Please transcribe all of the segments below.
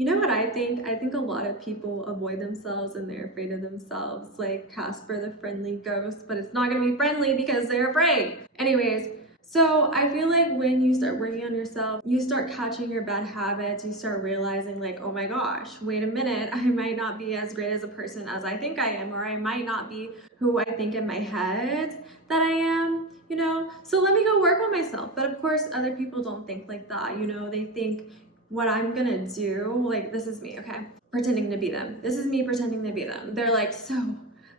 You know what I think? I think a lot of people avoid themselves and they're afraid of themselves, like Casper the friendly ghost, but it's not gonna be friendly because they're afraid. Anyways, so I feel like when you start working on yourself, you start catching your bad habits, you start realizing like, oh my gosh, wait a minute, I might not be as great as a person as I think I am, or I might not be who I think in my head that I am, you know? So let me go work on myself. But of course, other people don't think like that, you know? They think what I'm gonna do, like this is me, okay? Pretending to be them. This is me pretending to be them. They're like, so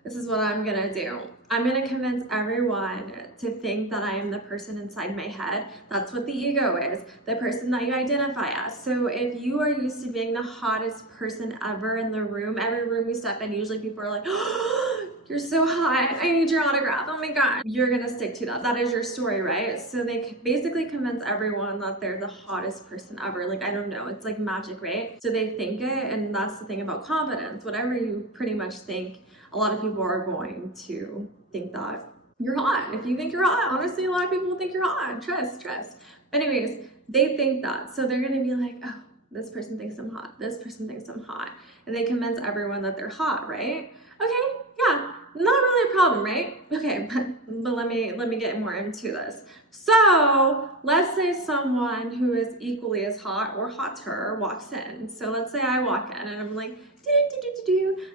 this is what I'm gonna do. I'm gonna convince everyone to think that I am the person inside my head. That's what the ego is, the person that you identify as. So if you are used to being the hottest person ever in the room, every room you step in, usually people are like, oh, you're so hot, I need your autograph, oh my God. You're gonna stick to that. That is your story, right? So they basically convince everyone that they're the hottest person ever. Like, I don't know, it's like magic, right? So they think it, and that's the thing about confidence. Whatever you pretty much think, a lot of people are going to think that you're hot. If you think you're hot, honestly, a lot of people will think you're hot. Trust. Anyways, they think that. So they're gonna be like, oh, this person thinks I'm hot. This person thinks I'm hot. And they convince everyone that they're hot, right? Okay, yeah, not really a problem, right? Okay, but let me get more into this. So let's say someone who is equally as hot or hotter walks in. So let's say I walk in and I'm like, hi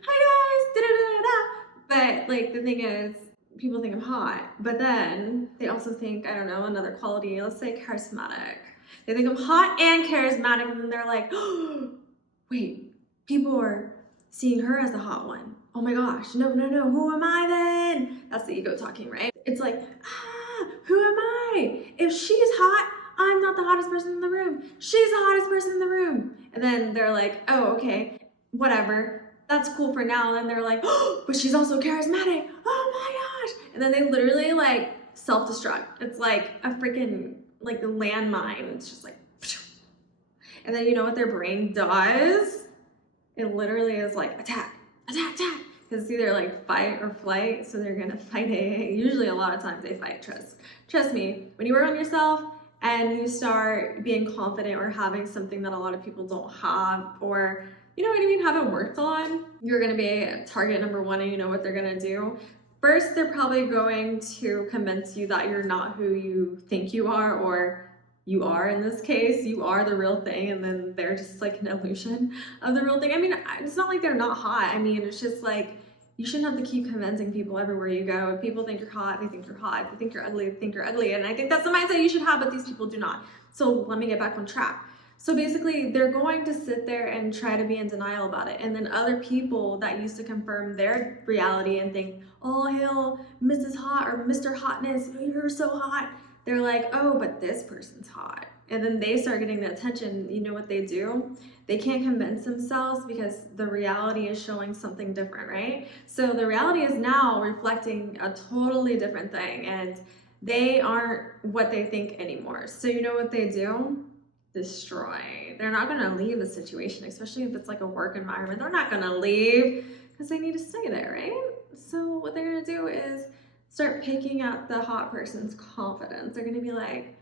guys, but like the thing is, people think I'm hot, but then they also think, I don't know, another quality, let's say charismatic. They think I'm hot and charismatic, and then they're like, oh, wait, people are seeing her as the hot one. Oh my gosh, no, who am I then? That's the ego talking, right? It's like, who am I? If she's hot, I'm not the hottest person in the room. She's the hottest person in the room. And then they're like, oh, okay, whatever. That's cool for now. And then they're like, oh, but she's also charismatic. Oh my gosh. And then they literally like self-destruct. It's like a freaking, like a landmine. It's just like, and then you know what their brain does? It literally is like attack. Because it's either like fight or flight, so they're gonna fight it. Usually a lot of times they fight, trust me. When you work on yourself and you start being confident or having something that a lot of people don't have, or you know what I mean, haven't worked on, you're gonna be target number one, and you know what they're gonna do. First, they're probably going to convince you that you're not who you think you are, or you are in this case, you are the real thing, and then they're just like an illusion of the real thing. I mean, it's not like they're not hot. I mean, it's just like, you shouldn't have to keep convincing people everywhere you go. If people think you're hot, they think you're hot. If they think you're ugly, they think you're ugly. And I think that's the mindset you should have, but these people do not. So let me get back on track. So basically, they're going to sit there and try to be in denial about it. And then other people that used to confirm their reality and think, oh, hail Mrs. Hot or Mr. Hotness, you're so hot. They're like, oh, but this person's hot. And then they start getting the attention. You know what they do? They can't convince themselves because the reality is showing something different, right? So the reality is now reflecting a totally different thing, and they aren't what they think anymore. So you know what they do? Destroy. They're not gonna leave the situation, especially if it's like a work environment. They're not gonna leave because they need to stay there, right? So what they're gonna do is start picking at the hot person's confidence. They're gonna be like,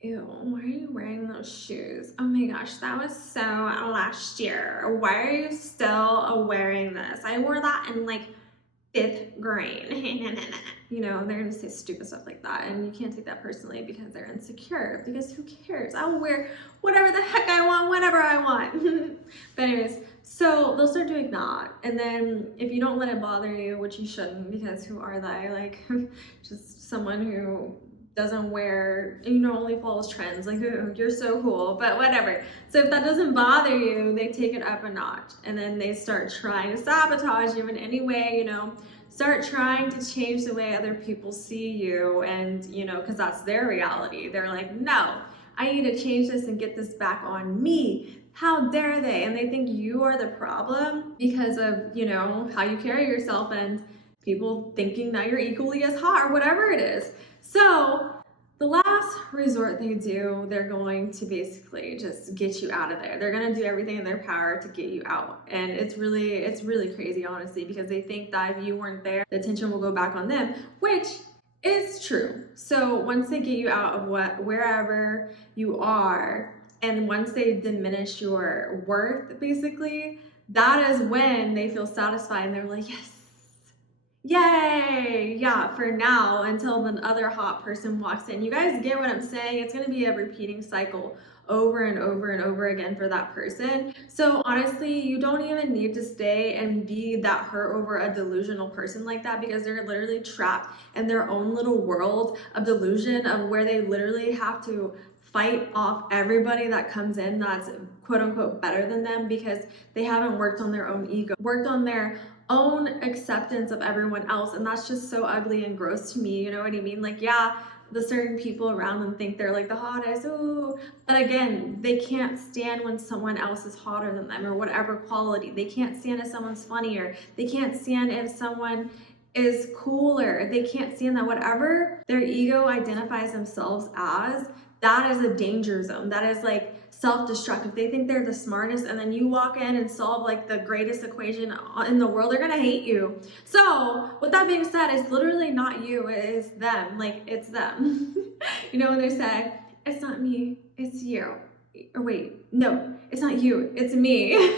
ew, why are you wearing those shoes? Oh my gosh, that was so last year. Why are you still wearing this? I wore that in like 5th grade. You know, they're gonna say stupid stuff like that, and you can't take that personally because they're insecure, because who cares? I'll wear whatever the heck I want, whenever I want. But anyways, so they'll start doing that, and then if you don't let it bother you, which you shouldn't, because who are they? Like, just someone who doesn't wear, you know, only follows trends, like, ooh, you're so cool, but whatever. So if that doesn't bother you, they take it up a notch, and then they start trying to sabotage you in any way, you know, start trying to change the way other people see you, and, you know, because that's their reality. They're like, no, I need to change this and get this back on me. How dare they? And they think you are the problem because of, you know, how you carry yourself and people thinking that you're equally as hot or whatever it is. So the last resort they do, they're going to basically just get you out of there. They're going to do everything in their power to get you out. And it's really crazy, honestly, because they think that if you weren't there, the attention will go back on them, which is true. So once they get you out of wherever you are, and once they diminish your worth, basically, that is when they feel satisfied and they're like, yes, yay, yeah, for now, until the other hot person walks in. You guys get what I'm saying? It's going to be a repeating cycle over and over and over again for that person. So honestly, you don't even need to stay and be that hurt over a delusional person like that, because they're literally trapped in their own little world of delusion, of where they literally have to fight off everybody that comes in that's quote unquote better than them, because they haven't worked on their own ego, worked on their own acceptance of everyone else. And that's just so ugly and gross to me. You know what I mean? Like, yeah, the certain people around them think they're like the hottest, ooh, but again, they can't stand when someone else is hotter than them, or whatever quality. They can't stand if someone's funnier. They can't stand if someone is cooler. They can't stand that whatever their ego identifies themselves as, that is a danger zone. That is like self-destructive. They think they're the smartest, and then you walk in and solve like the greatest equation in the world, they're gonna hate you. So with that being said, it's literally not you, it is them. Like, it's them. You know, when they say, it's not me, it's you. Or wait, no, it's not you, it's me.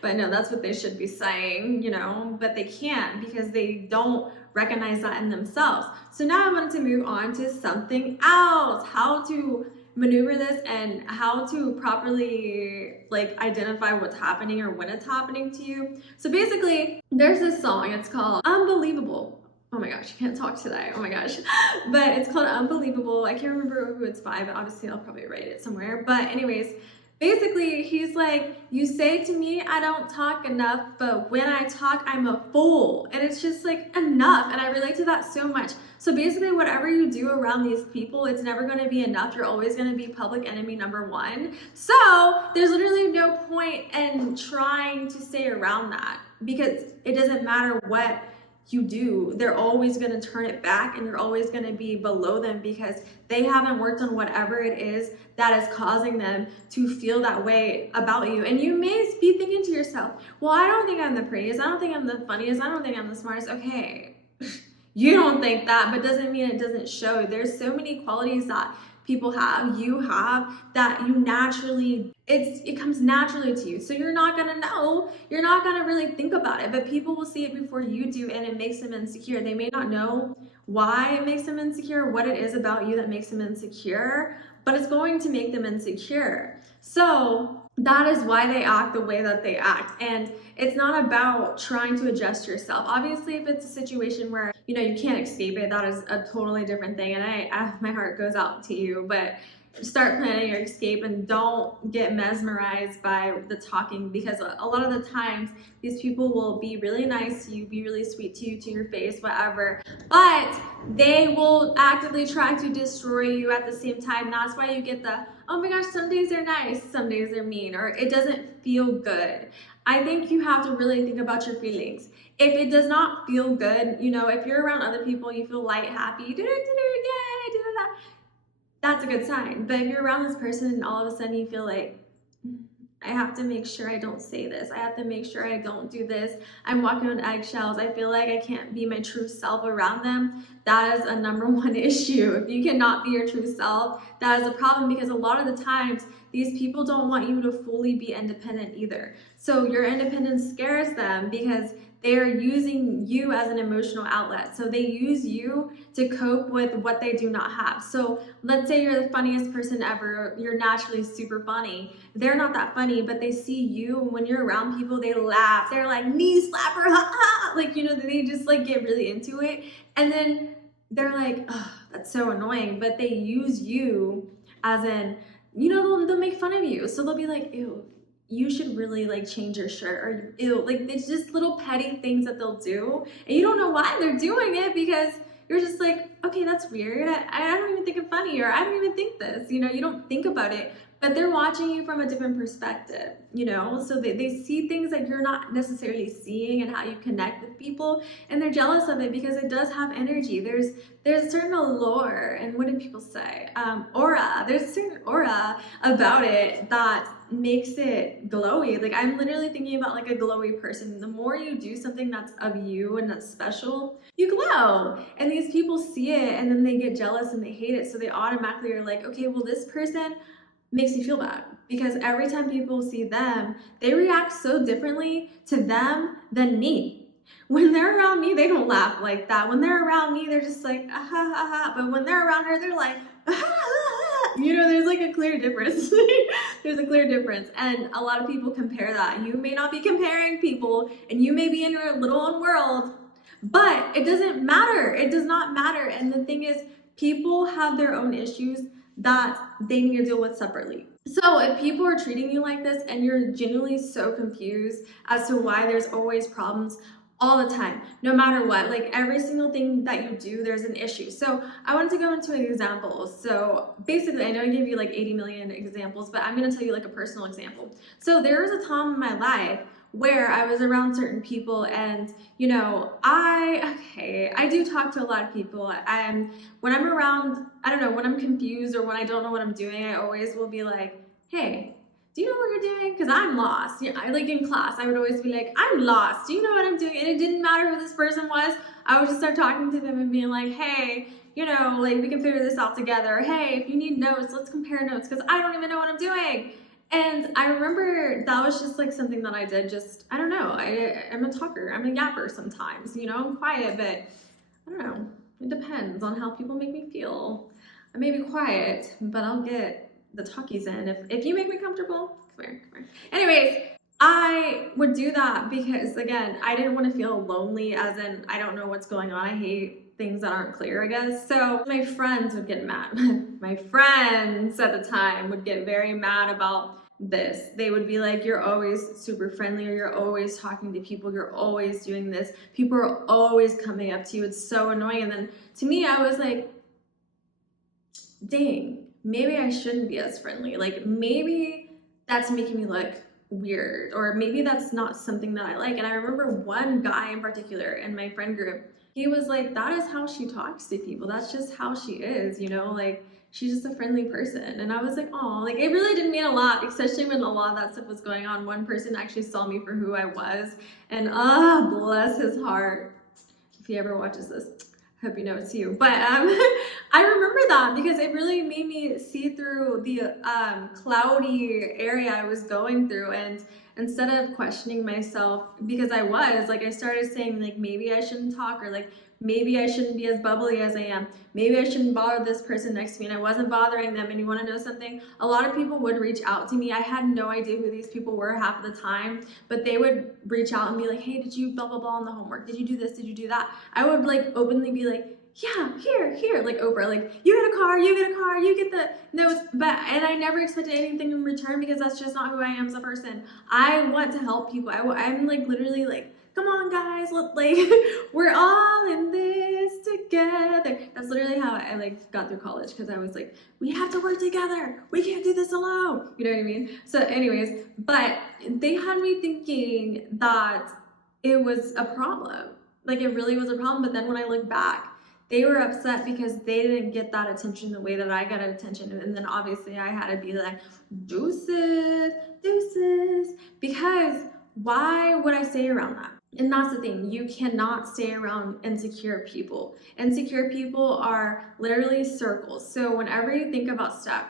But no, that's what they should be saying, you know, but they can't, because they don't recognize that in themselves. So now I wanted to move on to something else, how to maneuver this and how to properly like identify what's happening or when it's happening to you. So basically, there's this song, it's called Unbelievable. Oh my gosh, I can't talk today, oh my gosh. But it's called Unbelievable. I can't remember who it's by, but obviously I'll probably write it somewhere. But anyways, basically, he's like, you say to me, I don't talk enough, but when I talk, I'm a fool. And it's just like, enough. And I relate to that so much. So basically, whatever you do around these people, it's never going to be enough. You're always going to be public enemy number one. So there's literally no point in trying to stay around that, because it doesn't matter what you do, they're always going to turn it back, and you're always going to be below them, because they haven't worked on whatever it is that is causing them to feel that way about you. And you may be thinking to yourself, well, I don't think I'm the prettiest, I don't think I'm the funniest, I don't think I'm the smartest. Okay, you don't think that, but doesn't mean it doesn't show. There's so many qualities that people have, you have, that you naturally, it comes naturally to you. So you're not gonna know, you're not gonna really think about it, but people will see it before you do, and it makes them insecure. They may not know why it makes them insecure, what it is about you that makes them insecure, but it's going to make them insecure. So that is why they act the way that they act. And it's not about trying to adjust yourself. Obviously, if it's a situation where, you know, you can't escape it, that is a totally different thing. And my heart goes out to you, but start planning your escape and don't get mesmerized by the talking, because a lot of the times these people will be really nice to you, be really sweet to you, to your face, whatever, but they will actively try to destroy you at the same time. That's why you get the, oh my gosh, some days they're nice, some days they're mean, or it doesn't feel good. I think you have to really think about your feelings. If it does not feel good, you know, if you're around other people, you feel light, happy, yay, that's a good sign. But if you're around this person and all of a sudden you feel like, I have to make sure I don't say this, I have to make sure I don't do this, I'm walking on eggshells, I feel like I can't be my true self around them, that is a number one issue. If you cannot be your true self, that is a problem, because a lot of the times these people don't want you to fully be independent either. So your independence scares them, because they're using you as an emotional outlet. So they use you to cope with what they do not have. So let's say you're the funniest person ever, you're naturally super funny. They're not that funny, but they see you, when you're around people, they laugh. They're like, knee slapper, ha ha. Like, you know, they just like get really into it. And then they're like, oh, that's so annoying. But they use you as in, you know, they'll make fun of you. So they'll be like, ew, you should really like change your shirt, or ew, like it's just little petty things that they'll do, and you don't know why they're doing it, because you're just like, okay, that's weird, I don't even think I'm funny, or I don't even think this, you know, you don't think about it, but they're watching you from a different perspective, you know, so they see things that you're not necessarily seeing, and how you connect with people, and they're jealous of it, because it does have energy. There's a certain allure, and what do people say, aura, there's a certain aura about it that makes it glowy. Like, I'm literally thinking about like a glowy person. The more you do something that's of you and that's special, you glow, and these people see it, and then they get jealous and they hate it, so they automatically are like, okay, well, this person, makes me feel bad, because every time people see them, they react so differently to them than me. When they're around me, they don't laugh like that. When they're around me, they're just like, ah, ha, ha, ha. But when they're around her, they're like, ah, ha, ha. You know, there's like a clear difference. There's a clear difference. And a lot of people compare that. You may not be comparing people, and you may be in your little own world, but it doesn't matter. It does not matter. And the thing is, people have their own issues that they need to deal with separately. So if people are treating you like this and you're genuinely so confused as to why there's always problems all the time, no matter what, like every single thing that you do, there's an issue. So I wanted to go into an example. So basically, I know I gave you like 80 million examples, but I'm going to tell you like a personal example. So there was a time in my life where I was around certain people, and you know, I do talk to a lot of people. When I'm around, I don't know, when I'm confused or when I don't know what I'm doing, I always will be like, hey, do you know what you're doing? Because I'm lost. You know, like in class, I would always be like, I'm lost. Do you know what I'm doing? And it didn't matter who this person was. I would just start talking to them and being like, hey, you know, like we can figure this out together. Hey, if you need notes, let's compare notes, because I don't even know what I'm doing. And I remember that was just like something that I did. Just, I don't know. I'm a talker. I'm a yapper sometimes. You know, I'm quiet, but I don't know. It depends on how people make me feel. I may be quiet, but I'll get the talkies in. If you make me comfortable, come here, come here. Anyways, I would do that because, again, I didn't want to feel lonely, as in I don't know what's going on. I hate things that aren't clear, I guess. So my friends would get mad. My friends at the time would get very mad about this. They would be like, you're always super friendly, or you're always talking to people, you're always doing this, people are always coming up to you, it's so annoying. And then to me, I was like, dang, maybe I shouldn't be as friendly. Like maybe that's making me look weird, or maybe that's not something that I like. And I remember one guy in particular in my friend group, he was like, that is how she talks to people, that's just how she is, you know, like she's just a friendly person. And I was like, oh, like it really didn't mean a lot, especially when a lot of that stuff was going on. One person actually saw me for who I was, and bless his heart, if he ever watches this, hope you know it's you. But I remember that because it really made me see through the cloudy area I was going through. And instead of questioning myself, because I was like, I started saying like, maybe I shouldn't talk, or like maybe I shouldn't be as bubbly as I am, maybe I shouldn't bother this person next to me. And I wasn't bothering them. And you want to know something? A lot of people would reach out to me. I had no idea who these people were half of the time, but they would reach out and be like, hey, did you blah blah blah on the homework, did you do this, did you do that? I would like openly be like, yeah, here, like Oprah, like you get a car, you get the notes. And I never expected anything in return, because that's just not who I am as a person. I want to help people. I'm like literally like, come on guys, look, like we're all in this together. That's literally how I like got through college, because I was like, we have to work together, we can't do this alone, you know what I mean? So anyways, but they had me thinking that it was a problem, like it really was a problem. But then when I look back, they were upset because they didn't get that attention the way that I got attention. And then obviously I had to be like, deuces, because why would I stay around that? And that's the thing, you cannot stay around insecure people. Insecure people are literally circles. So whenever you think about stuff,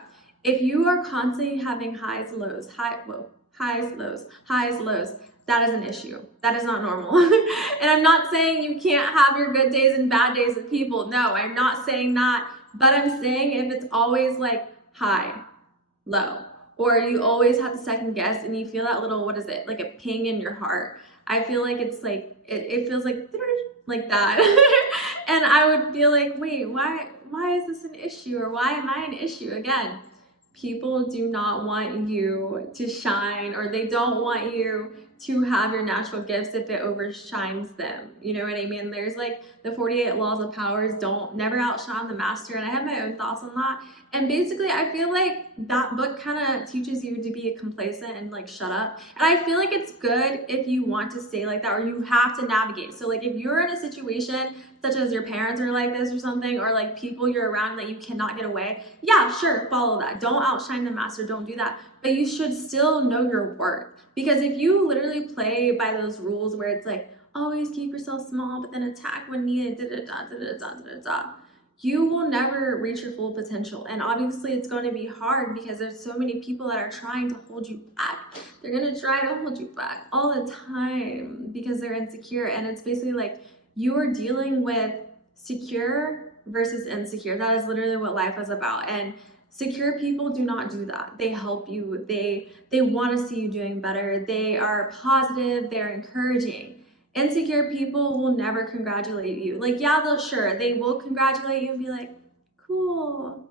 if you are constantly having highs, lows, highs, lows, that is an issue. That is not normal. And I'm not saying you can't have your good days and bad days with people. No, I'm not saying that. But I'm saying if it's always like high, low, or you always have to second guess and you feel that little, what is it, like a ping in your heart. I feel like it's like, it feels like that. And I would feel like, wait, why is this an issue? Or why am I an issue? Again, people do not want you to shine, or they don't want you to have your natural gifts if it overshines them. You know what I mean? There's like the 48 laws of powers, never outshine the master. And I have my own thoughts on that. And basically I feel like that book kind of teaches you to be complacent and like shut up. And I feel like it's good if you want to stay like that, or you have to navigate. So like if you're in a situation such as your parents are like this or something, or like people you're around that you cannot get away, yeah, sure, follow that. Don't outshine the master, don't do that. But you should still know your worth. Because if you literally play by those rules where it's like, always keep yourself small, but then attack when needed, you will never reach your full potential. And obviously it's going to be hard because there's so many people that are trying to hold you back. They're going to try to hold you back all the time because they're insecure. And it's basically like you are dealing with secure versus insecure. That is literally what life is about. And secure people do not do that. They help you. They want to see you doing better. They are positive. They're encouraging. Insecure people will never congratulate you. Like, yeah, they will congratulate you and be like, cool.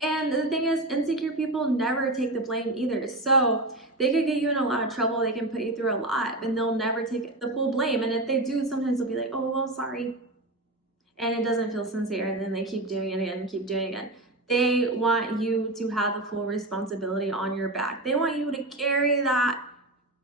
And the thing is, insecure people never take the blame either. So they could get you in a lot of trouble. They can put you through a lot and they'll never take the full blame. And if they do, sometimes they'll be like, oh, well, sorry. And it doesn't feel sincere. And then they keep doing it again and keep doing it. They want you to have the full responsibility on your back. They want you to carry that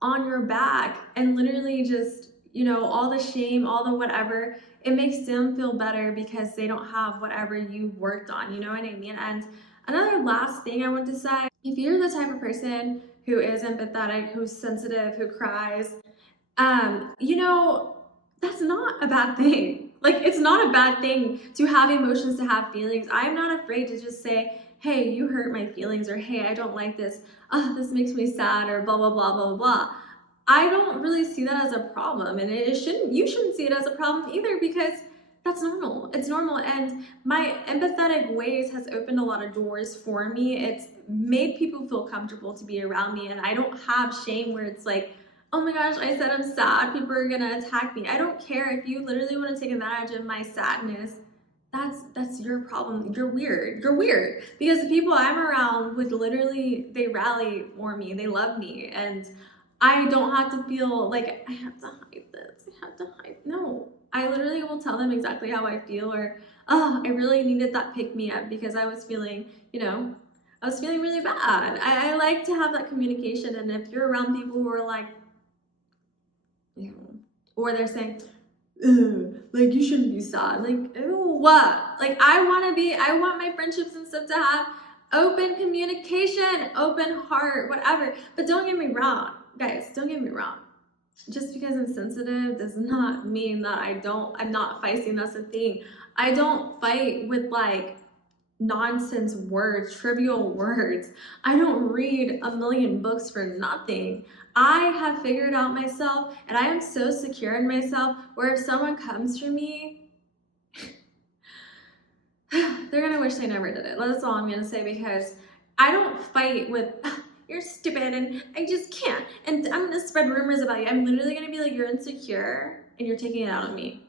on your back and literally just, you know, all the shame, all the whatever. It makes them feel better because they don't have whatever you worked on, you know what I mean? And another last thing I want to say, if you're the type of person who is empathetic, who's sensitive, who cries, you know, that's not a bad thing. Like, it's not a bad thing to have emotions, to have feelings. I'm not afraid to just say, hey, you hurt my feelings, or hey, I don't like this. Oh, this makes me sad, or blah, blah, blah, blah, blah. I don't really see that as a problem, and you shouldn't see it as a problem either, because that's normal. It's normal, and my empathetic ways has opened a lot of doors for me. It's made people feel comfortable to be around me, and I don't have shame where it's like, oh my gosh, I said I'm sad, people are gonna attack me. I don't care. If you literally want to take advantage of my sadness, that's your problem. You're weird. You're weird. Because the people I'm around would literally, they rally for me. They love me. And I don't have to feel like I have to hide this. I have to hide. No. I literally will tell them exactly how I feel, or, oh, I really needed that pick me up because I was feeling, you know, I was feeling really bad. I like to have that communication. And if you're around people who are like, you know, or they're saying, ugh, like, you shouldn't be sad. Like, ew, what? Like, I want my friendships and stuff to have open communication, open heart, whatever. But don't get me wrong, guys, don't get me wrong. Just because I'm sensitive does not mean that I'm not feisty. That's the thing. I don't fight with like nonsense words, trivial words. I don't read a million books for nothing. I have figured out myself, and I am so secure in myself where if someone comes for me, they're gonna wish they never did it. That's all I'm gonna say, because I don't fight with, you're stupid and I just can't, and I'm gonna spread rumors about you. I'm literally gonna be like, you're insecure and you're taking it out on me.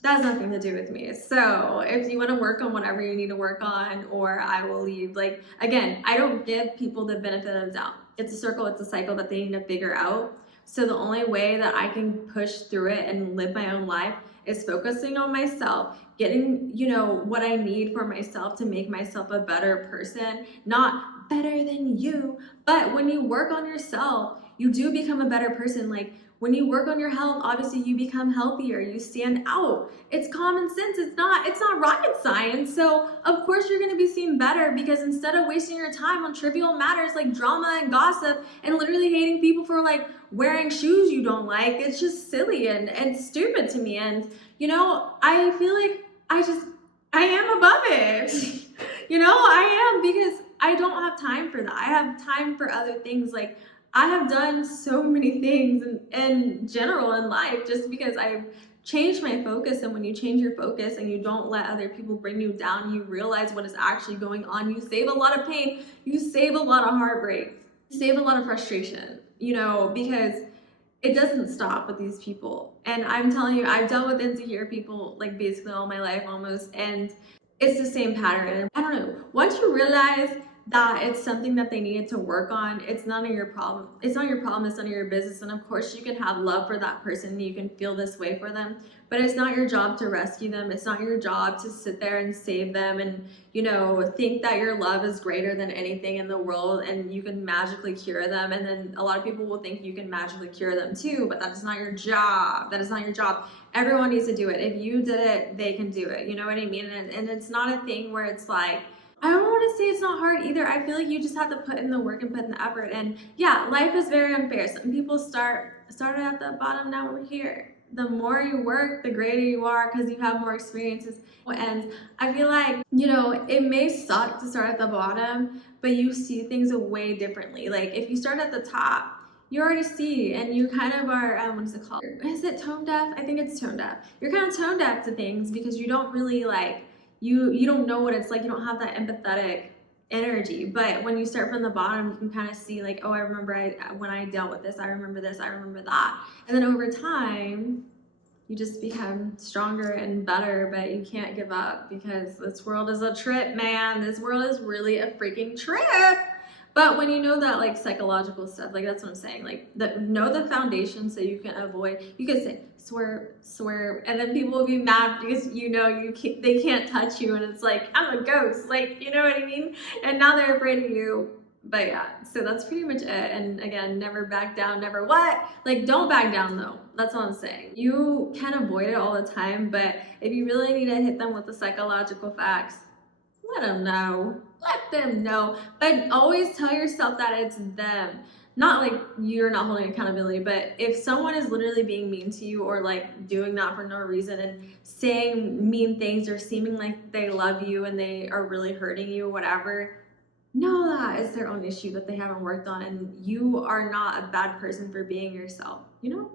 That has nothing to do with me. So if you want to work on whatever you need to work on, or I will leave. Like, again, I don't give people the benefit of the doubt. It's a circle, it's a cycle that they need to figure out. So the only way that I can push through it and live my own life is focusing on myself, getting, you know, what I need for myself to make myself a better person, not better than you. But when you work on yourself, you do become a better person. Like, when you work on your health, obviously you become healthier, you stand out. It's common sense, it's not rocket science. So of course you're gonna be seen better, because instead of wasting your time on trivial matters like drama and gossip and literally hating people for like wearing shoes you don't like, it's just silly and stupid to me. And you know, I feel like I am above it. You know, I am, because I don't have time for that. I have time for other things. Like, I have done so many things in general in life just because I've changed my focus. And when you change your focus and you don't let other people bring you down, you realize what is actually going on. You save a lot of pain. You save a lot of heartbreak. You save a lot of frustration, you know, because it doesn't stop with these people. And I'm telling you, I've dealt with insecure people like basically all my life almost. And it's the same pattern. And I don't know, once you realize that it's something that they needed to work on, it's none of your problem. It's not your problem, it's none of your business. And of course you can have love for that person, you can feel this way for them, but it's not your job to rescue them. It's not your job to sit there and save them and, you know, think that your love is greater than anything in the world and you can magically cure them. And then a lot of people will think you can magically cure them too, but that is not your job. That is not your job. Everyone needs to do it. If you did it, they can do it. You know what I mean? And it's not a thing where it's like, I don't want to say it's not hard either. I feel like you just have to put in the work and put in the effort. And yeah, life is very unfair. Some people started at the bottom, now we're here. the more you work, the greater you are because you have more experiences. And I feel like, you know, it may suck to start at the bottom, but you see things way differently. Like if you start at the top, you already see, and you kind of are, what is it called? Is it tone deaf? I think it's tone deaf. You're kind of tone deaf to things because you don't really like, you don't know what it's like. You don't have that empathetic energy. But when you start from the bottom, you can kind of see like, oh, I remember when I dealt with this, I remember this, I remember that. And then over time, you just become stronger and better, but you can't give up because this world is a trip, man. This world is really a freaking trip. But when you know that like psychological stuff, like that's what I'm saying, like know the foundation so you can avoid, you can say swerve, and then people will be mad because you know they can't touch you, and it's like, I'm a ghost, like, you know what I mean? And now they're afraid of you. But yeah, so that's pretty much it. And again, never back down, never what? Like, don't back down though. That's what I'm saying. You can avoid it all the time, but if you really need to hit them with the psychological facts, let them know. Let them know. But always tell yourself that it's them. Not like you're not holding accountability, but if someone is literally being mean to you or like doing that for no reason and saying mean things or seeming like they love you and they are really hurting you or whatever, know that is their own issue that they haven't worked on, and you are not a bad person for being yourself, you know?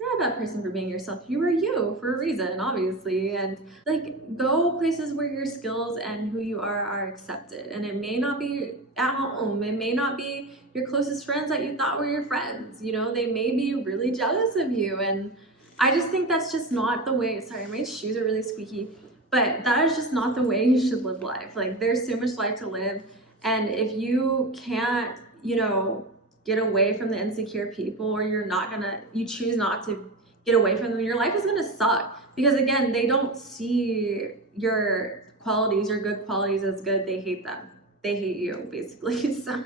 You're not a bad person for being yourself. You are you for a reason, obviously. And like, go places where your skills and who you are accepted. And it may not be at home. It may not be your closest friends that you thought were your friends. You know, they may be really jealous of you. And I just think that's just not the way. Sorry, my shoes are really squeaky. But that is just not the way you should live life. Like, there's so much life to live. And if you can't, you know, get away from the insecure people, or you choose not to get away from them, your life is gonna suck. Because again, they don't see your qualities, your good qualities as good. They hate them. They hate you, basically. So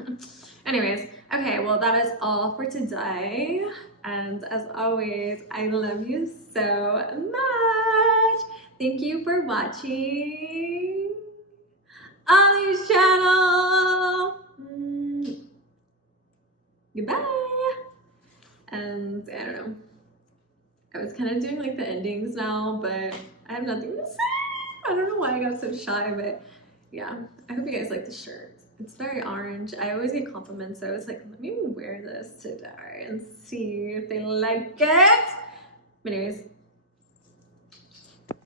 anyways, okay, well, that is all for today. And as always, I love you so much. Thank you for watching Ollie's channel. Goodbye. And I don't know. I was kind of doing like the endings now, but I have nothing to say. I don't know why I got so shy, but yeah. I hope you guys like the shirt. It's very orange. I always get compliments, so I was like, let me wear this today and see if they like it. But anyways,